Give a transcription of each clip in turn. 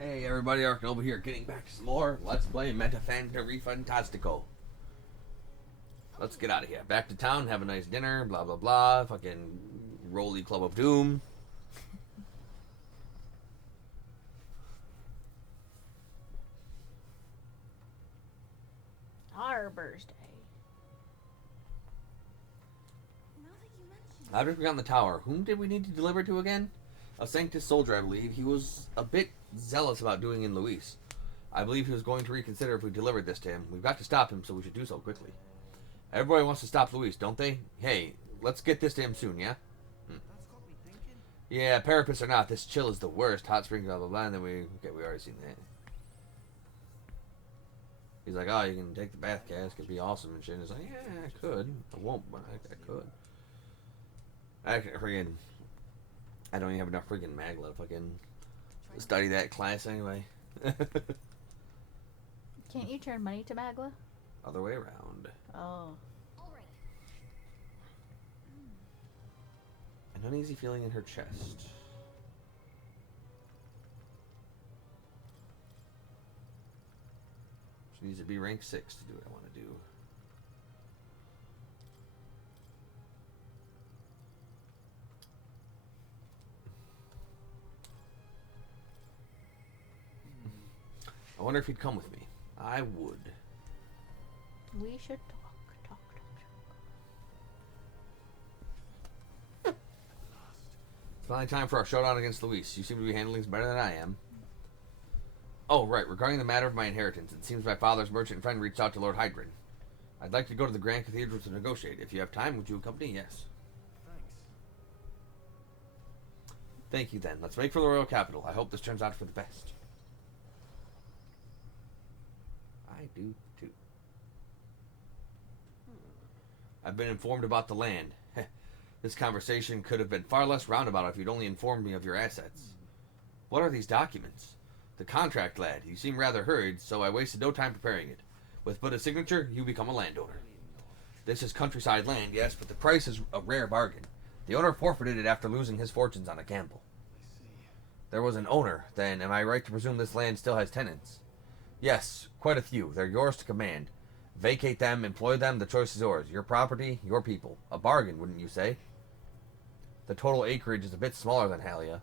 Hey everybody, Ark Noble here, getting back to some more Let's Play Metaphor Re Fantazio. Let's get out of here. Back to town, have a nice dinner, blah blah blah, fucking Roly Club of Doom. Harbor's Day. After we got in the tower, whom did we need to deliver to again? A Sanctus soldier, I believe. He was a bit zealous about doing in Luis. I believe he was going to reconsider if we delivered this to him. We've got to stop him, so we should do so quickly. Everybody wants to stop Luis, don't they? Hey, let's get this to him soon, yeah? Yeah, parapets or not, this chill is the worst. Hot spring, blah, blah, blah, and then we already seen that. He's like, oh, you can take the bath cask, it'd be awesome and shit. And he's like, yeah, I could. I won't, but I could. I don't even have enough friggin' magla to fucking study that class anyway. Can't you turn money to Magla? Other way around. Oh. An uneasy feeling in her chest. She needs to be rank 6 to do what I want to do. I wonder if he'd come with me. I would. We should talk. It's finally time for our showdown against Luis. You seem to be handling this better than I am. Oh, right. Regarding the matter of my inheritance, it seems my father's merchant friend reached out to Lord Hydron. I'd like to go to the Grand Cathedral to negotiate. If you have time, would you accompany? Yes. Thanks. Thank you, then. Let's make for the royal capital. I hope this turns out for the best. I do, too. I've been informed about the land. This conversation could have been far less roundabout if you'd only informed me of your assets. What are these documents? The contract, lad. You seem rather hurried, so I wasted no time preparing it. With but a signature, you become a landowner. This is countryside land, yes, but the price is a rare bargain. The owner forfeited it after losing his fortunes on a gamble. There was an owner, then. Am I right to presume this land still has tenants? Yes, quite a few. They're yours to command. Vacate them, employ them, the choice is yours. Your property, your people. A bargain, wouldn't you say? The total acreage is a bit smaller than Halia.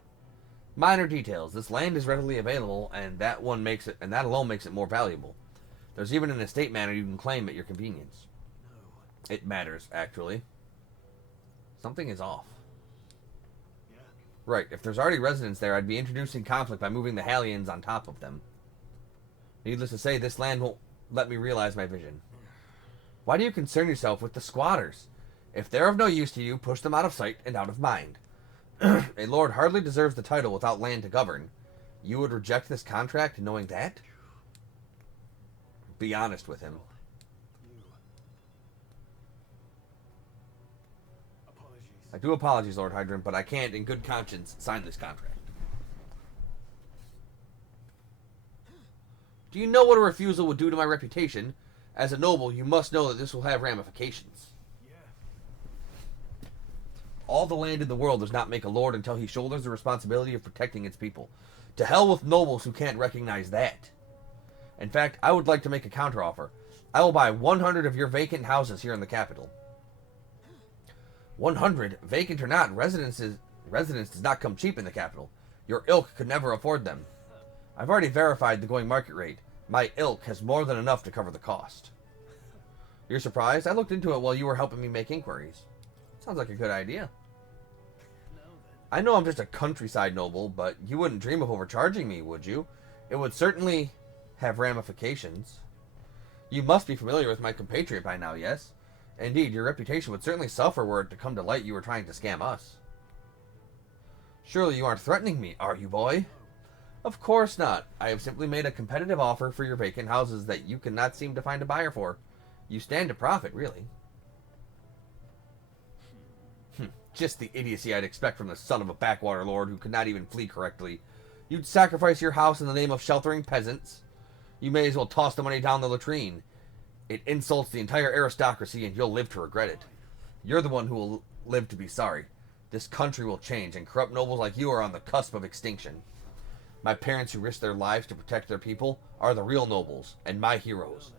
Minor details. This land is readily available, and that alone makes it more valuable. There's even an estate manor you can claim at your convenience. No. It matters, actually. Something is off. Yeah. Right, if there's already residents there, I'd be introducing conflict by moving the Halians on top of them. Needless to say, this land won't let me realize my vision. Why do you concern yourself with the squatters? If they're of no use to you, push them out of sight and out of mind. A lord hardly deserves the title without land to govern. You would reject this contract knowing that? Be honest with him. You. Apologies. I do apologize, Lord Hydron, but I can't, in good conscience, sign this contract. Do you know what a refusal would do to my reputation? As a noble, you must know that this will have ramifications. Yeah. All the land in the world does not make a lord until he shoulders the responsibility of protecting its people. To hell with nobles who can't recognize that. In fact, I would like to make a counteroffer. I will buy 100 of your vacant houses here in the capital. 100, vacant or not, residence does not come cheap in the capital. Your ilk could never afford them. I've already verified the going market rate. My ilk has more than enough to cover the cost. You're surprised? I looked into it while you were helping me make inquiries. Sounds like a good idea. I know I'm just a countryside noble, but you wouldn't dream of overcharging me, would you? It would certainly have ramifications. You must be familiar with my compatriot by now, yes? Indeed, your reputation would certainly suffer were it to come to light you were trying to scam us. Surely you aren't threatening me, are you, boy? Of course not. I have simply made a competitive offer for your vacant houses that you cannot seem to find a buyer for. You stand to profit, really. Just the idiocy I'd expect from the son of a backwater lord who could not even flee correctly. You'd sacrifice your house in the name of sheltering peasants. You may as well toss the money down the latrine. It insults the entire aristocracy and you'll live to regret it. You're the one who will live to be sorry. This country will change, and corrupt nobles like you are on the cusp of extinction. My parents who risked their lives to protect their people are the real nobles and my heroes.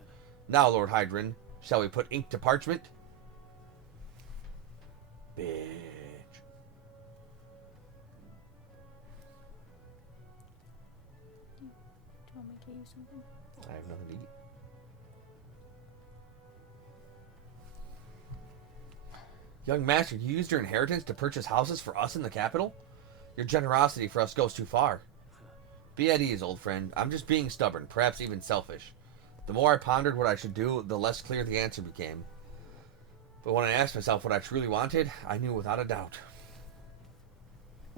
Now, Lord Hydron, shall we put ink to parchment? Bitch. Do you want me to get you something? I have nothing to eat. Young master, you used your inheritance to purchase houses for us in the capital? Your generosity for us goes too far. Be at ease, old friend. I'm just being stubborn, perhaps even selfish. The more I pondered what I should do, the less clear the answer became. But when I asked myself what I truly wanted, I knew without a doubt.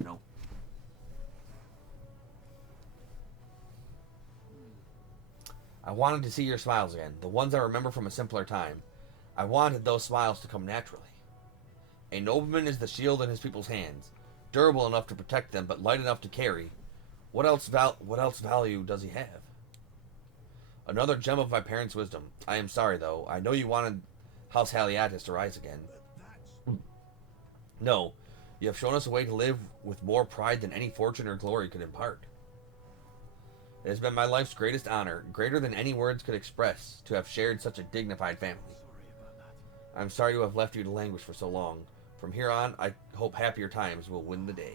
No. I wanted to see your smiles again, the ones I remember from a simpler time. I wanted those smiles to come naturally. A nobleman is the shield in his people's hands, durable enough to protect them, but light enough to carry. What else value does he have? Another gem of my parents' wisdom. I am sorry, though. I know you wanted House Haliatis to rise again. No, you have shown us a way to live with more pride than any fortune or glory could impart. It has been my life's greatest honor, greater than any words could express, to have shared such a dignified family. I'm sorry to have left you to languish for so long. From here on, I hope happier times will win the day.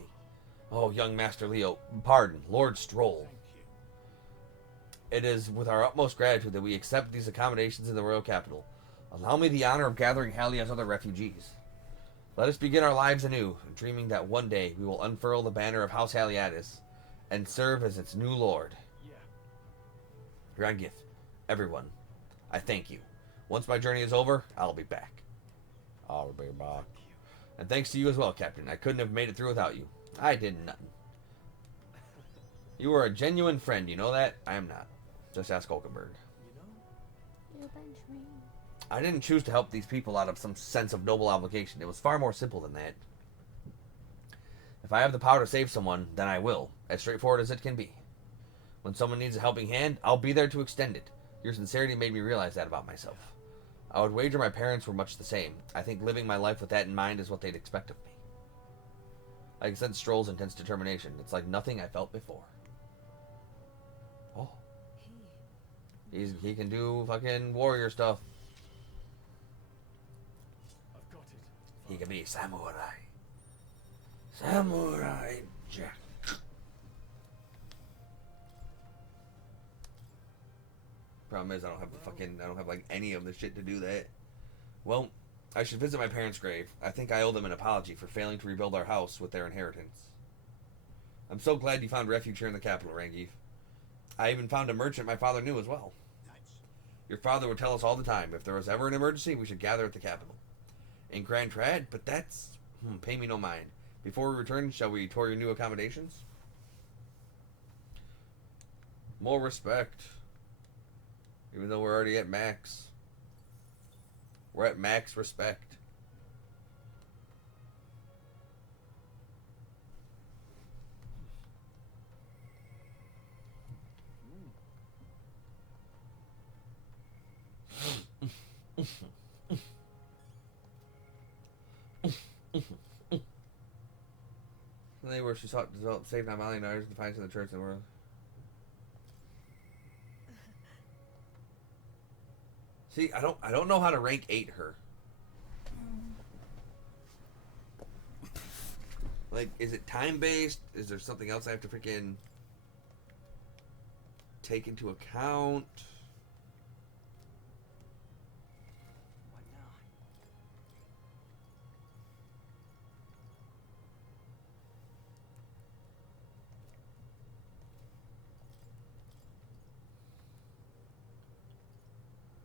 Oh, young Master Leo, pardon, Lord Stroll. It is with our utmost gratitude that we accept these accommodations in the royal capital. Allow me the honor of gathering Halia's other refugees. Let us begin our lives anew, dreaming that one day we will unfurl the banner of House Haliatis and serve as its new lord. Grangif, everyone, I thank you. Once my journey is over, I'll be back. I'll be back. And thanks to you as well, Captain. I couldn't have made it through without you. I did nothing. You are a genuine friend, you know that? I am not. Just ask Hulkenberg. You bench me. I didn't choose to help these people out of some sense of noble obligation. It was far more simple than that. If I have the power to save someone, then I will. As straightforward as it can be. When someone needs a helping hand, I'll be there to extend it. Your sincerity made me realize that about myself. I would wager my parents were much the same. I think living my life with that in mind is what they'd expect of me. I can sense Stroll's intense determination. It's like nothing I felt before. Oh. He can do fucking warrior stuff. I've got it. He can be samurai. Samurai Jack. Problem is, I don't have like any of the shit to do that. Well, I should visit my parents' grave. I think I owe them an apology for failing to rebuild our house with their inheritance. I'm so glad you found refuge here in the capital, Rangief. I even found a merchant my father knew as well. Your father would tell us all the time, if there was ever an emergency, we should gather at the capital. In Grand Trad, but that's... pay me no mind. Before we return, shall we tour your new accommodations? More respect. Even though we're already at max. We're at max respect. They were she sought to develop safe non-violent knowledge defiance in the church and the world. See, I don't know how to rank 8 her. Like, is it time based? Is there something else I have to freaking take into account? What now?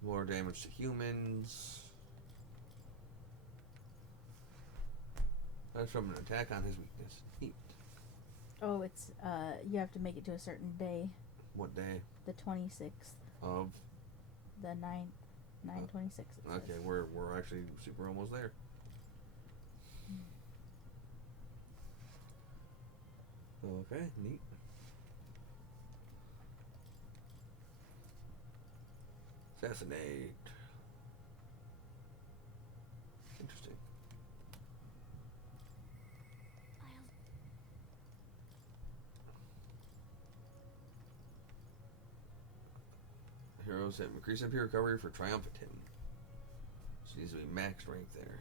More damage to humans. That's from an attack on his weakness. Neat. Oh, it's you have to make it to a certain day. What day? The 26th. Of? The 9/26. Okay, we're actually super almost there. Okay, neat. Assassinate. Interesting. Heroes have increased MP recovery for Triumphant. She needs to be max rank there.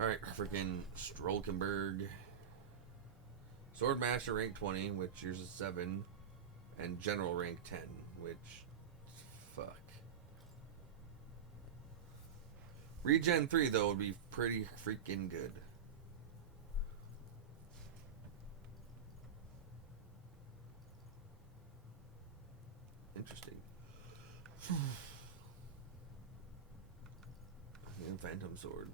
Alright, freaking Strolkenberg. Swordmaster rank 20, which yours is 7. And General rank 10, which... fuck. Regen 3, though, would be pretty freaking good. Interesting. And Phantom Sword.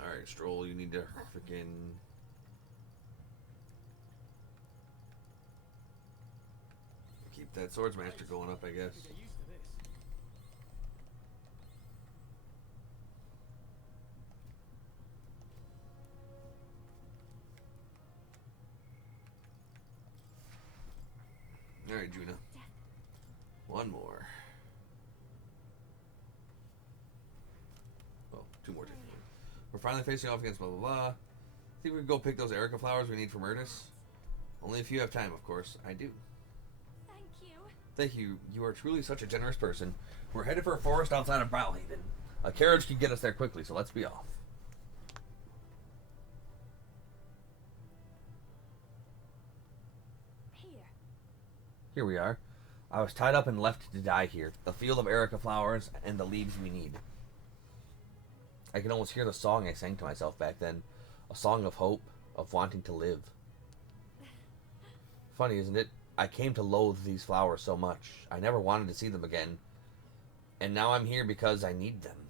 Alright, Stroll, you need to freaking... keep that Swordsmaster going up, I guess. Get used to this. Alright, Juna. One more. Oh, two more technically. We're finally facing off against blah blah blah. Think we can go pick those Erica flowers we need for Murtis? Only if you have time, of course. I do. Thank you. Thank you. You are truly such a generous person. We're headed for a forest outside of Browhaven. A carriage can get us there quickly, so let's be off. Here we are. I was tied up and left to die here. The field of Erica flowers and the leaves we need. I can almost hear the song I sang to myself back then. A song of hope, of wanting to live. Funny, isn't it? I came to loathe these flowers so much. I never wanted to see them again. And now I'm here because I need them.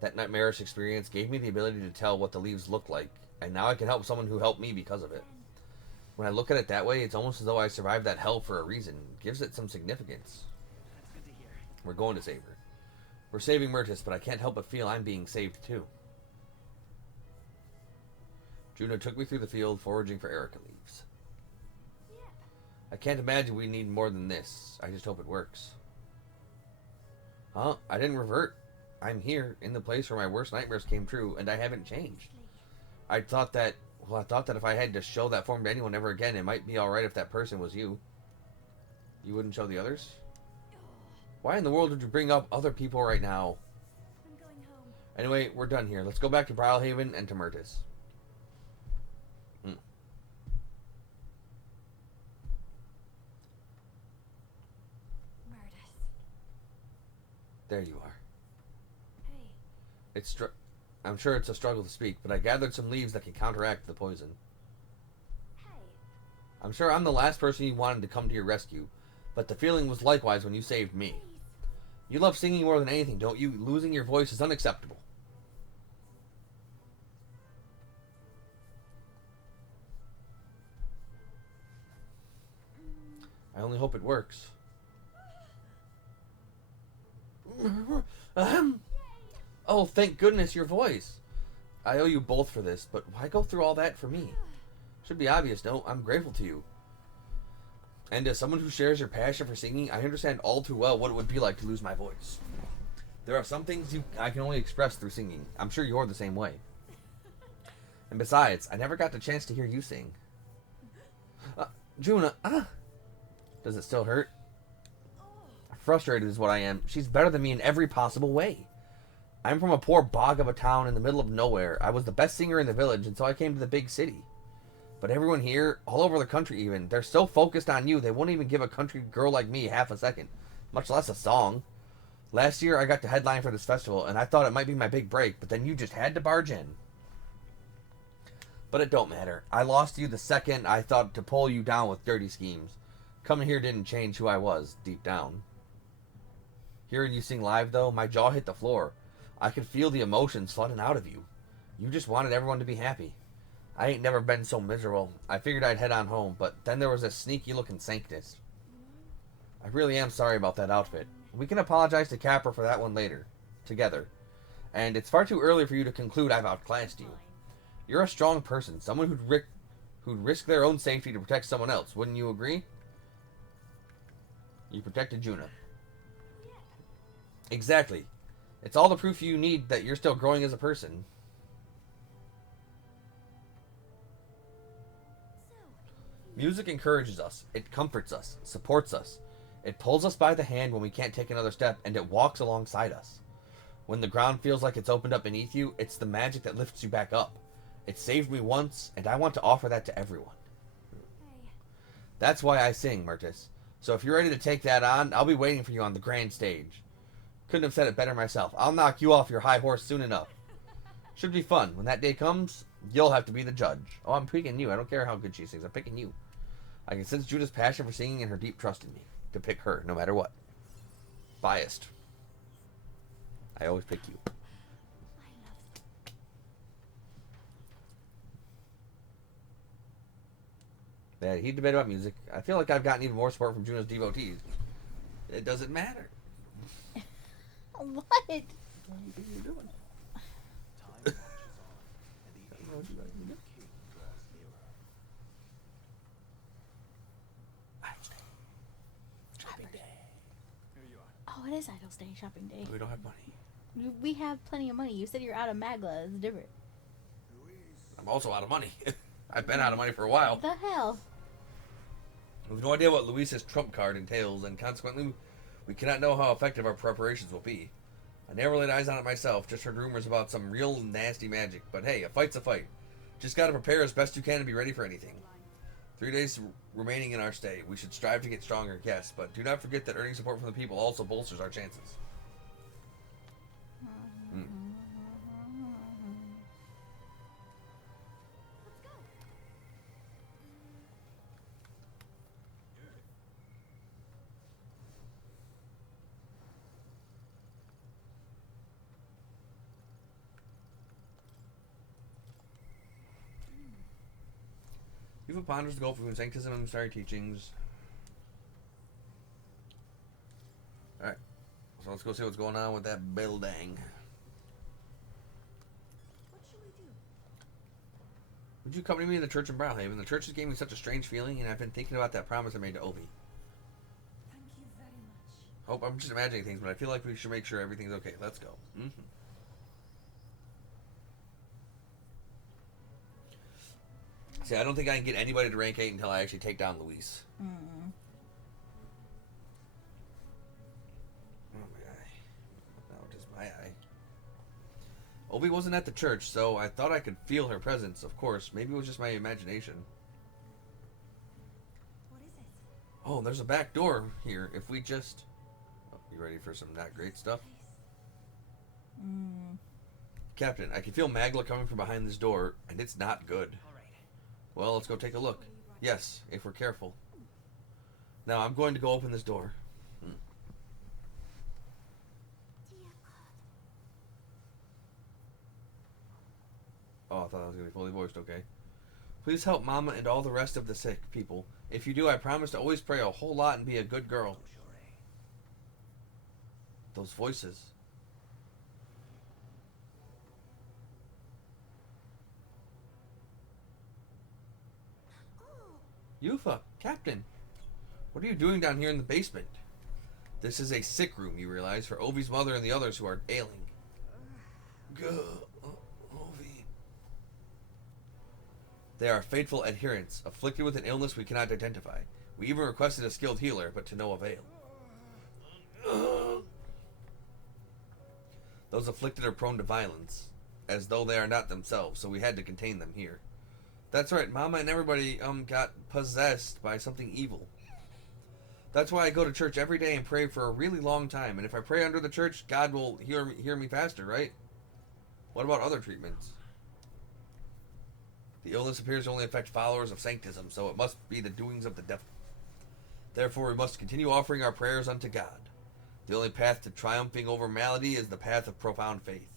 That nightmarish experience gave me the ability to tell what the leaves look like. And now I can help someone who helped me because of it. When I look at it that way, it's almost as though I survived that hell for a reason. Gives it some significance. That's good to hear. We're going to save her. We're saving Murtis, but I can't help but feel I'm being saved too. Juno took me through the field foraging for Erica leaves. Yeah. I can't imagine we need more than this. I just hope it works. Huh? I didn't revert. I'm here, in the place where my worst nightmares came true, and I haven't changed. I thought that if I had to show that form to anyone ever again, it might be alright if that person was you. You wouldn't show the others? Why in the world would you bring up other people right now? I'm going home. Anyway, we're done here. Let's go back to Browhaven and to Murtis. Murtis. There you are. Hey. I'm sure it's a struggle to speak, but I gathered some leaves that can counteract the poison. Hey. I'm sure I'm the last person you wanted to come to your rescue, but the feeling was likewise when you saved me. Please. You love singing more than anything, don't you? Losing your voice is unacceptable. I only hope it works. Oh, thank goodness, your voice. I owe you both for this, but why go through all that for me? Should be obvious, no? I'm grateful to you. And as someone who shares your passion for singing, I understand all too well what it would be like to lose my voice. There are some things I can only express through singing. I'm sure you're the same way. And besides, I never got the chance to hear you sing. Juna, does it still hurt? Frustrated is what I am. She's better than me in every possible way. I'm from a poor bog of a town in the middle of nowhere. I was the best singer in the village until I came to the big city. But everyone here, all over the country even, they're so focused on you, they won't even give a country girl like me half a second, much less a song. Last year, I got to headline for this festival, and I thought it might be my big break, but then you just had to barge in. But it don't matter. I lost you the second I thought to pull you down with dirty schemes. Coming here didn't change who I was, deep down. Hearing you sing live, though, my jaw hit the floor. I could feel the emotions flooding out of you. You just wanted everyone to be happy. I ain't never been so miserable. I figured I'd head on home, but then there was this sneaky-looking Sanctus. I really am sorry about that outfit. We can apologize to Capra for that one later. Together. And it's far too early for you to conclude I've outclassed you. You're a strong person, someone who'd risk their own safety to protect someone else. Wouldn't you agree? You protected Juna. Yeah. Exactly. It's all the proof you need that you're still growing as a person. So, Music encourages us. It comforts us. Supports us. It pulls us by the hand when we can't take another step, and it walks alongside us. When the ground feels like it's opened up beneath you, it's the magic that lifts you back up. It saved me once, and I want to offer that to everyone. hey, That's why I sing, Murtis. So if you're ready to take that on, I'll be waiting for you on the grand stage. Couldn't have said it better myself. I'll knock you off your high horse soon enough. Should be fun. When that day comes, you'll have to be the judge. Oh, I'm picking you. I don't care how good she sings. I'm picking you. I can sense Judah's passion for singing and her deep trust in me. To pick her, no matter what. Biased. I always pick you. I love They had a heated debate about music. I feel like I've gotten even more support from Juno's devotees. It doesn't matter. What? What do you think you're doing? Time marches on, and the age of the king draws nearer. Shopping day. Here you are. Oh, it is Idol's Day, shopping day. We don't have money. We have plenty of money. You said you're out of Magla. It's different. I'm also out of money. I've been out of money for a while. What the hell? We have no idea what Luis's trump card entails, and consequently, we cannot know how effective our preparations will be. I never laid eyes on it myself, just heard rumors about some real nasty magic. But hey, a fight's a fight. Just gotta prepare as best you can to be ready for anything. 3 days remaining in our stay. We should strive to get stronger, yes, but do not forget that earning support from the people also bolsters our chances. let's go. Eva ponders the gulf between sanctism and starry teachings. Alright, so let's go see what's going on with that building. What should we do? Would you accompany me to the church in Brownhaven? The churches gave me such a strange feeling, and I've been thinking about that promise I made to Obi. Thank you very much. Hope I'm just imagining things, but I feel like we should make sure everything's okay. Let's go. See, I don't think I can get anybody to rank 8 until I actually take down Luis. Mm. Oh, my eye. No, just my eye. Obi wasn't at the church, so I thought I could feel her presence, of course. Maybe it was just my imagination. What is it? Oh, there's a back door here. If we just... Oh, you ready for some not great stuff? Mm. Captain, I can feel Magla coming from behind this door, and it's not good. All right. Well, let's go take a look. Yes, if we're careful. Now, I'm going to go open this door. Dear God. Oh, I thought that was going to be fully voiced, okay. Please help Mama and all the rest of the sick people. If you do, I promise to always pray a whole lot and be a good girl. Those voices. Yufa, Captain, what are you doing down here in the basement? This is a sick room, you realize, for Ovi's mother and the others who are ailing. Ovi. They are faithful adherents, afflicted with an illness we cannot identify. We even requested a skilled healer, but to no avail. Those afflicted are prone to violence, as though they are not themselves, so we had to contain them here. That's right, Mama and everybody got possessed by something evil. That's why I go to church every day and pray for a really long time. And if I pray under the church, God will hear me faster, right? What about other treatments? The illness appears to only affect followers of sanctism, so it must be the doings of the devil. Therefore, we must continue offering our prayers unto God. The only path to triumphing over malady is the path of profound faith.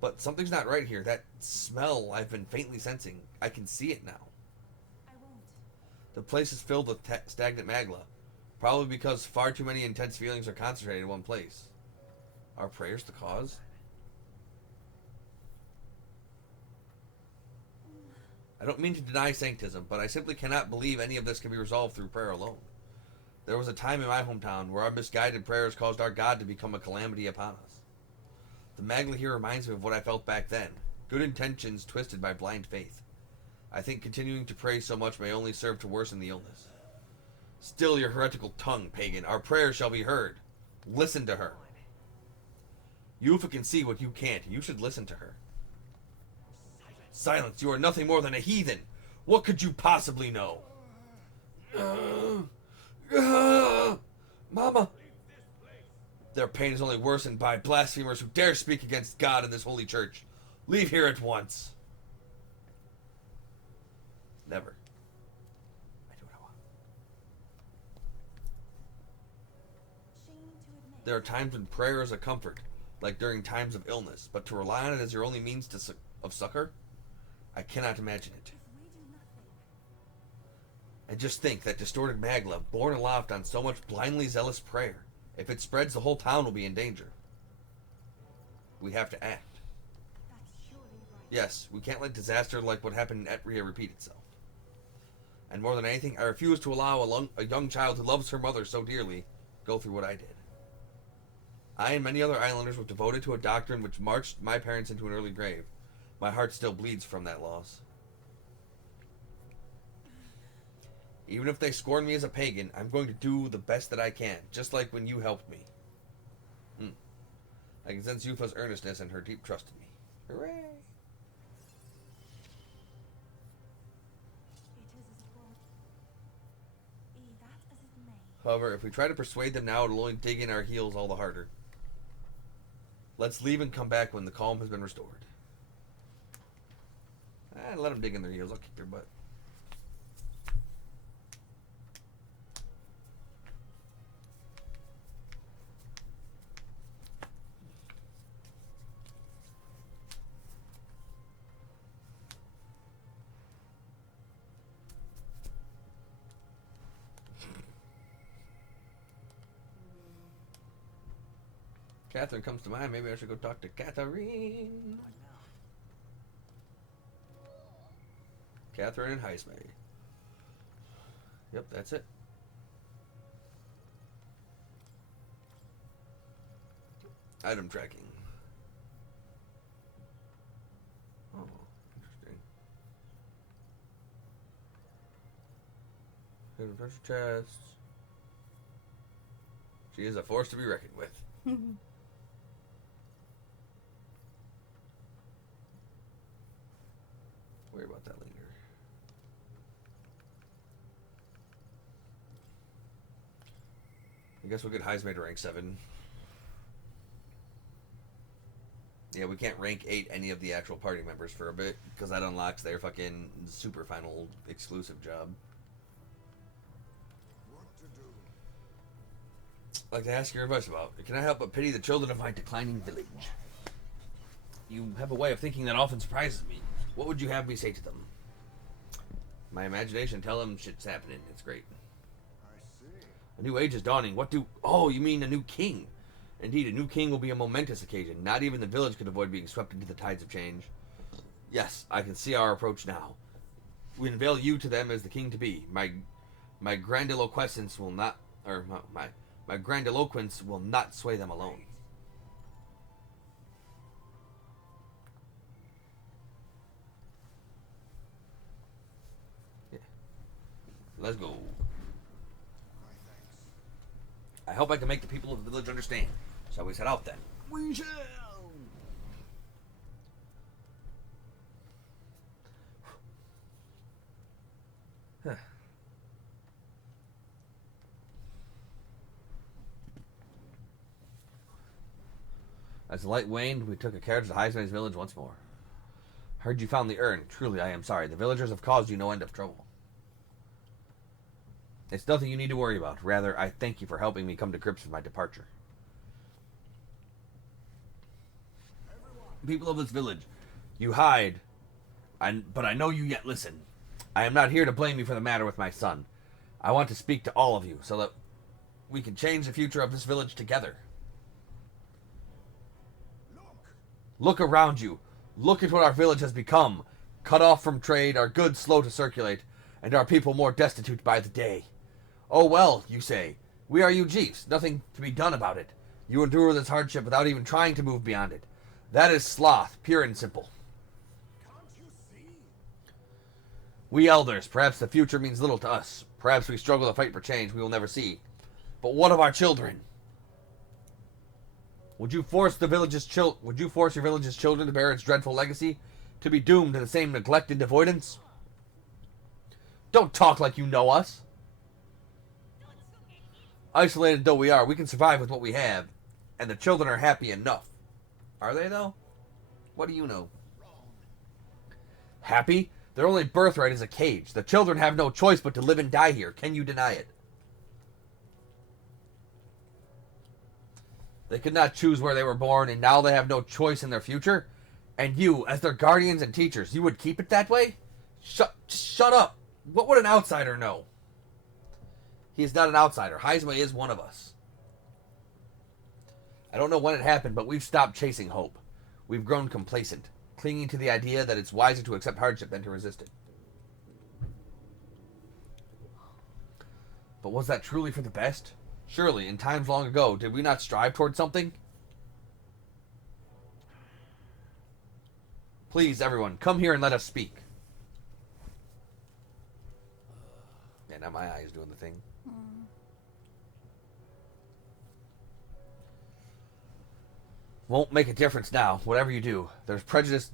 But something's not right here. That smell I've been faintly sensing, I can see it now. I won't. The place is filled with stagnant magla. Probably because far too many intense feelings are concentrated in one place. Are prayers the cause? I don't mean to deny sanctism, but I simply cannot believe any of this can be resolved through prayer alone. There was a time in my hometown where our misguided prayers caused our God to become a calamity upon us. The Magla here reminds me of what I felt back then. Good intentions twisted by blind faith. I think continuing to pray so much may only serve to worsen the illness. Still your heretical tongue, pagan. Our prayers shall be heard. Listen to her. Yufa can see what you can't. You should listen to her. Silence. You are nothing more than a heathen. What could you possibly know? Mama. Their pain is only worsened by blasphemers who dare speak against God in this holy church. Leave here at once. Never. I do what I want. Shame to admit. There are times when prayer is a comfort, like during times of illness, but to rely on it as your only means of succor? I cannot imagine it. If we do nothing, And just think that distorted Magla, born aloft on so much blindly zealous prayer, if it spreads, the whole town will be in danger. We have to act. that's surely right. Yes, we can't let disaster like what happened in Etria repeat itself. And more than anything, I refuse to allow a young child who loves her mother so dearly go through what I did. I and many other islanders were devoted to a doctrine which marched my parents into an early grave. My heart still bleeds from that loss. Even if they scorn me as a pagan, I'm going to do the best that I can, just like when you helped me. I can sense Yufa's earnestness and her deep trust in me. Hooray! It is as it was. That as it may. However, if we try to persuade them now, it'll only dig in our heels all the harder. Let's leave and come back when the calm has been restored. Let them dig in their heels. I'll kick their butt. Catherine comes to mind. Maybe I should go talk to Catherine. Catherine and Heisme. Yep, that's it. Item tracking. Oh, interesting. Hidden treasure chests. She is a force to be reckoned with. Worry about that later. I guess we'll get Heisme to rank 7. Yeah, we can't rank 8 any of the actual party members for a bit, because that unlocks their fucking super final exclusive job. I'd like to ask your advice about. Can I help but pity the children of my declining village? You have a way of thinking that often surprises me. What would you have me say to them? My imagination, tell them shit's happening. It's great. A new age is dawning. What do... Oh, you mean a new king. Indeed, a new king will be a momentous occasion. Not even the village could avoid being swept into the tides of change. Yes, I can see our approach now. We unveil you to them as the king to be. My grandiloquence will not... Or, my grandiloquence will not sway them alone. Yeah. Let's go. I hope I can make the people of the village understand. Shall we set out then? We shall! As the light waned, we took a carriage to Heisman's village once more. Heard you found the urn. Truly, I am sorry. The villagers have caused you no end of trouble. It's nothing you need to worry about. Rather, I thank you for helping me come to grips with my departure. People of this village, you hide, but I know you yet listen. I am not here to blame you for the matter with my son. I want to speak to all of you so that we can change the future of this village together. Look around you. Look at what our village has become. Cut off from trade, our goods slow to circulate, and our people more destitute by the day. Oh well, you say. We are you Jeeps. Nothing to be done about it. You endure this hardship without even trying to move beyond it. That is sloth, pure and simple. Can't you see? We elders, perhaps the future means little to us. Perhaps we struggle to fight for change we will never see. But what of our children? Would you force your village's children to bear its dreadful legacy, to be doomed to the same neglect and avoidance? Don't talk like you know us. Isolated though we are, we can survive with what we have, and the children are happy enough. Are they, though? What do you know? Happy? Their only birthright is a cage. The children have no choice but to live and die here. Can you deny it? They could not choose where they were born, and now they have no choice in their future? And you, as their guardians and teachers, you would keep it that way? Shut up. What would an outsider know? He is not an outsider. Heisma is one of us. I don't know when it happened, but we've stopped chasing hope. We've grown complacent, clinging to the idea that it's wiser to accept hardship than to resist it. But was that truly for the best? Surely, in times long ago, did we not strive toward something? Please, everyone, come here and let us speak. Yeah, now my eye is doing the thing. Won't make a difference now, whatever you do. There's prejudice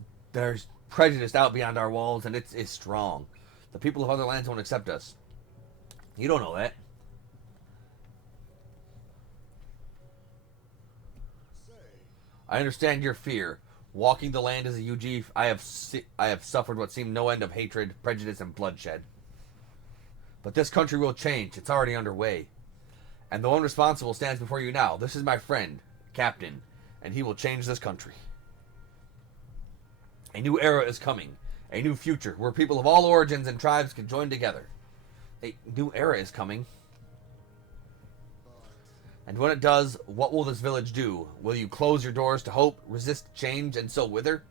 out beyond our walls, and it's strong. The people of other lands won't accept us. You don't know that. I understand your fear. Walking the land as a UG, I have suffered what seemed no end of hatred, prejudice, and bloodshed. But this country will change. It's already underway. And the one responsible stands before you now. This is my friend, Captain, and he will change this country. A new era is coming. A new future where people of all origins and tribes can join together. A new era is coming. And when it does, what will this village do? Will you close your doors to hope, resist change, and so wither?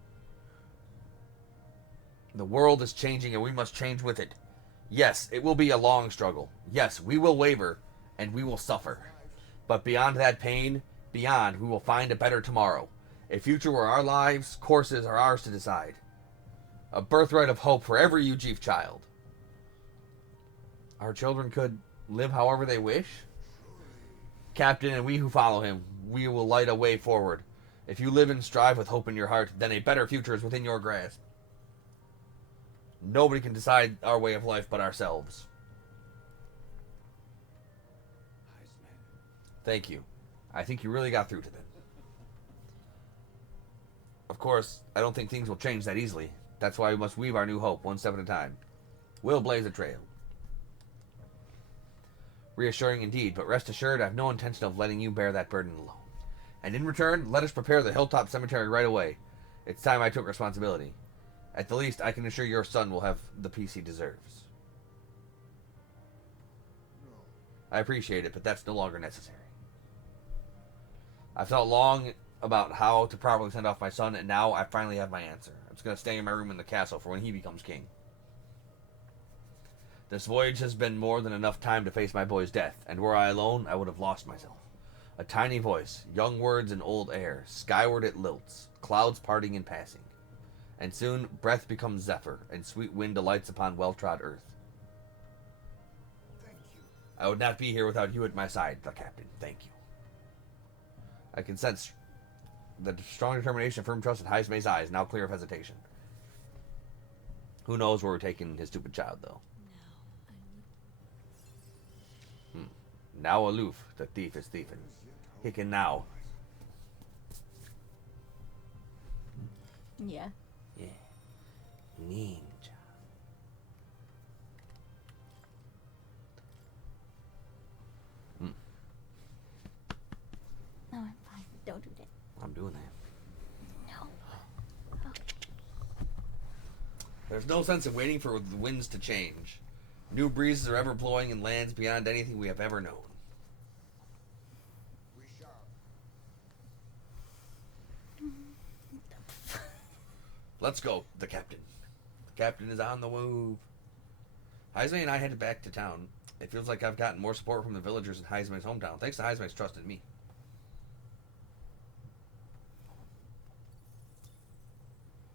The world is changing, and we must change with it. Yes, it will be a long struggle. Yes, we will waver, and we will suffer. But beyond that pain, beyond, we will find a better tomorrow. A future where our lives, courses are ours to decide. A birthright of hope for every Ujif child. Our children could live however they wish? Captain, and we who follow him, we will light a way forward. If you live and strive with hope in your heart, then a better future is within your grasp. Nobody can decide our way of life but ourselves. Thank you. I think you really got through to them. Of course, I don't think things will change that easily. That's why we must weave our new hope, one step at a time. We'll blaze a trail. Reassuring indeed, but rest assured I have no intention of letting you bear that burden alone. And in return, let us prepare the hilltop cemetery right away. It's time I took responsibility. At the least, I can assure your son will have the peace he deserves. I appreciate it, but that's no longer necessary. I felt long about how to properly send off my son, and now I finally have my answer. I'm just going to stay in my room in the castle for when he becomes king. This voyage has been more than enough time to face my boy's death, and were I alone, I would have lost myself. A tiny voice, young words in old air, skyward it lilts, clouds parting in passing. And soon breath becomes zephyr, and sweet wind alights upon well-trod earth. Thank you. I would not be here without you at my side, the captain. Thank you. I can sense the strong determination, firm trust in Heisme's eyes, now clear of hesitation. Who knows where we're taking his stupid child, though. Now aloof, the thief is thieving. He can now. Yeah. Yeah. Ninja. No, I'm fine. Don't do that. I'm doing that. No. There's no sense in waiting for the winds to change. New breezes are ever blowing in lands beyond anything we have ever known. We shall. Let's go, the captain. The captain is on the move. Heisme and I headed back to town. It feels like I've gotten more support from the villagers in Heisman's hometown, thanks to Heisman's trust in me.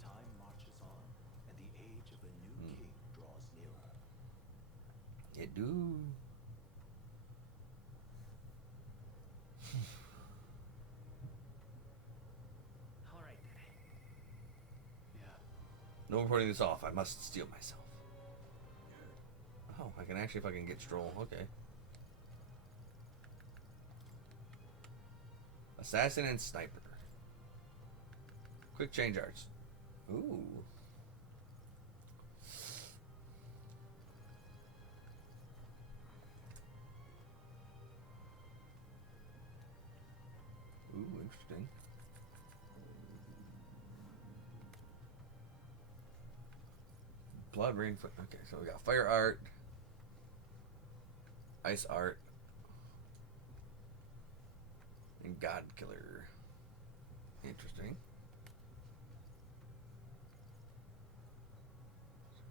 Time marches on, and the age of a new king draws nearer. It do. All right, Daddy. Yeah. No more putting this off. I must steel myself. Oh, I can actually fucking get Stroll. Okay. Assassin and Sniper. Quick change arts. Ooh. Ooh, interesting. Blood ring. Okay, so we got fire art, ice art, and God Killer. Interesting.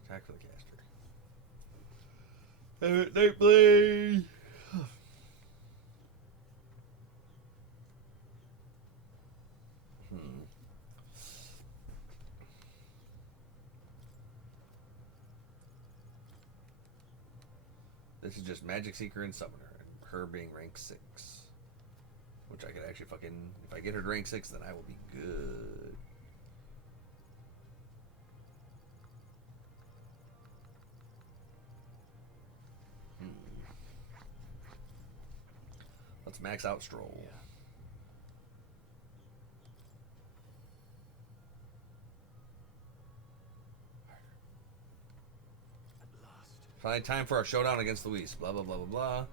Attack for the caster. Have it night blade. This is just Magic Seeker and Summoner, and her being rank 6. Which I could actually fucking... If I get her to rank 6, then I will be good. Let's max out Stroll. Yeah. At last. Finally, time for our showdown against Luis. Blah, blah, blah, blah, blah.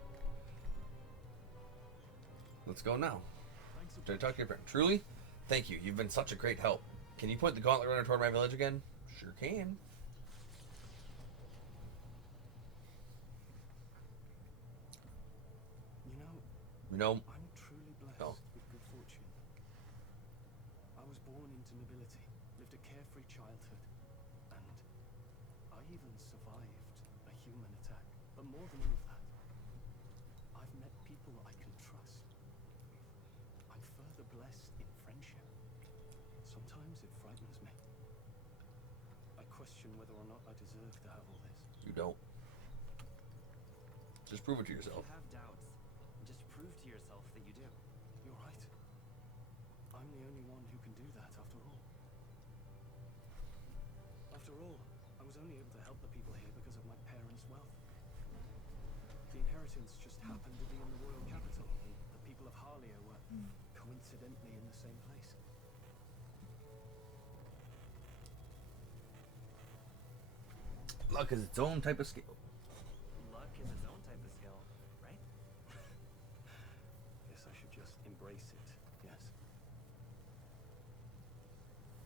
Let's go now. Did I talk to your parent? Truly? Thank you. You've been such a great help. Can you point the gauntlet runner toward my village again? Sure can. You know, I'm truly blessed Oh. with good fortune. I was born into nobility, lived a carefree childhood, and I even survived a human attack. But more than all of that, I've met people I can trust. I'm further blessed in friendship. Sometimes it frightens me. I question whether or not I deserve to have all this. you don't. Just prove it to If yourself. you have doubts, just prove to yourself that you do. You're right. I'm the only one who can do that after all. After all, I was only able to help the people here because of my parents' wealth. The inheritance just happened to be in the royal capital, and the people of Harlia were coincidentally in the same place. Luck is its own type of skill. Luck is its own type of skill, right? Guess I should just embrace it, yes.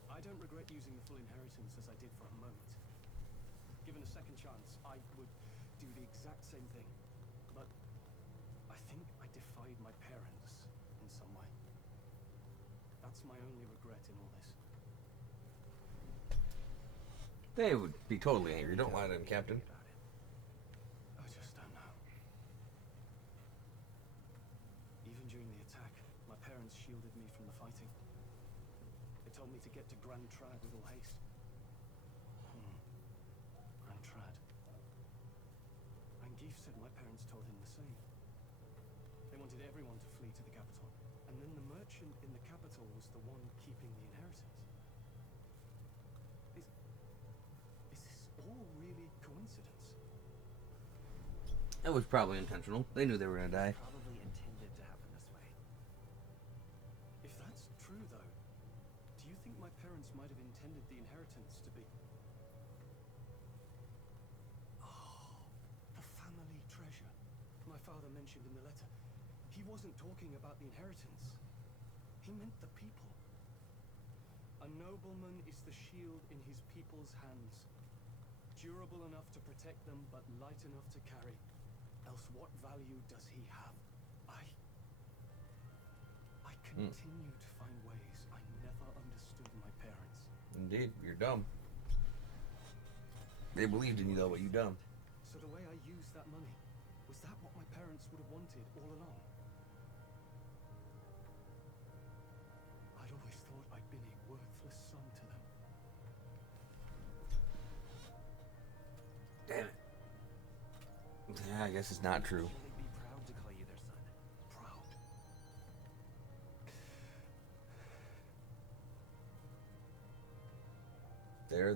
I don't regret using the full inheritance as I did for a moment. Given a second chance, I would do the exact same thing. But I think I defied my parents in some way. That's my only regret in all this. They would be totally angry. Don't lie to them, Captain. I just don't know. Even during the attack, my parents shielded me from the fighting. They told me to get to Grand Trad with all haste. Grand Trad. And Geef said my parents told him the same. They wanted everyone to flee to the capital. And then the merchant in the capital was the one keeping the inheritance. Is this all really coincidence? It was probably intentional. They knew they were gonna die. Probably intended to happen this way. If that's true, though, do you think my parents might have intended the inheritance to be... Oh, the family treasure. My father mentioned in the letter. He wasn't talking about the inheritance. He meant the people. A nobleman is the shield in his people's hands. Durable enough to protect them, but light enough to carry. Else what value does he have? I continue to find ways I never understood my parents. Indeed, you're dumb. They believed in you though, but you dumb. So the way I used that money was parents would have wanted all along. I'd always thought I'd been a worthless son to them. Damn it. Yeah, I guess it's not true. Surely be proud to call you their son. Proud.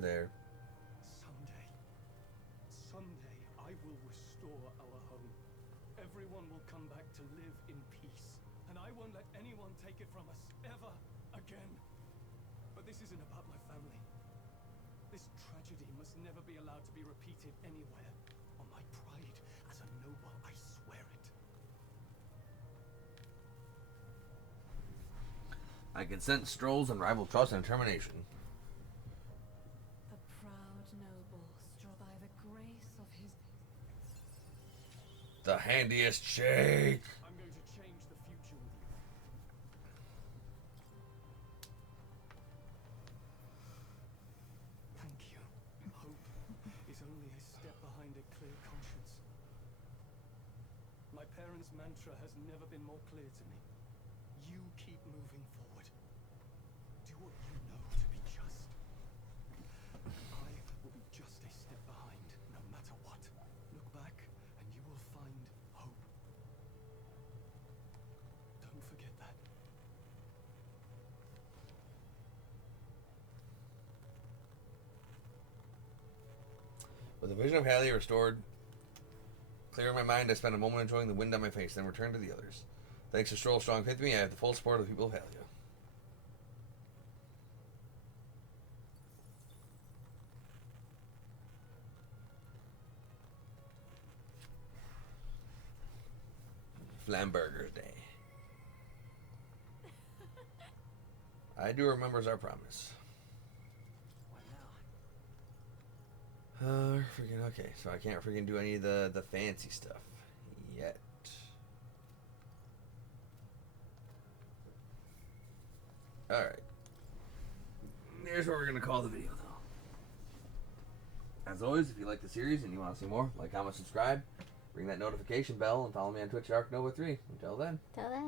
There. Someday, I will restore our home. Everyone will come back to live in peace. And I won't let anyone take it from us, ever again. But this isn't about my family. This tragedy must never be allowed to be repeated anywhere. On my pride as a noble, I swear it. I consent strolls and rival trust and determination. The proud noble, straw by the grace of his... The handiest shake. I'm going to change the future with you. Thank you. Hope is only a step behind a clear conscience. My parents' mantra has never been more clear to me. You keep moving forward. Do what you know to be just. I will be just a step behind, no matter what. Look back, and you will find hope. Don't forget that. With the vision of Hallie restored, clearing my mind, I spent a moment enjoying the wind on my face, then returned to the others. Thanks to Stroll's strong faith in me, I have the full support of the people of Hallie. Flamburger Day. I do remember our promise. What now? Freaking okay. So I can't freaking do any of the fancy stuff yet. All right. Here's what we're gonna call the video, though. As always, if you like the series and you want to see more, like, comment, subscribe, ring that notification bell, and follow me on Twitch, ArkNova3. Until then. Till then.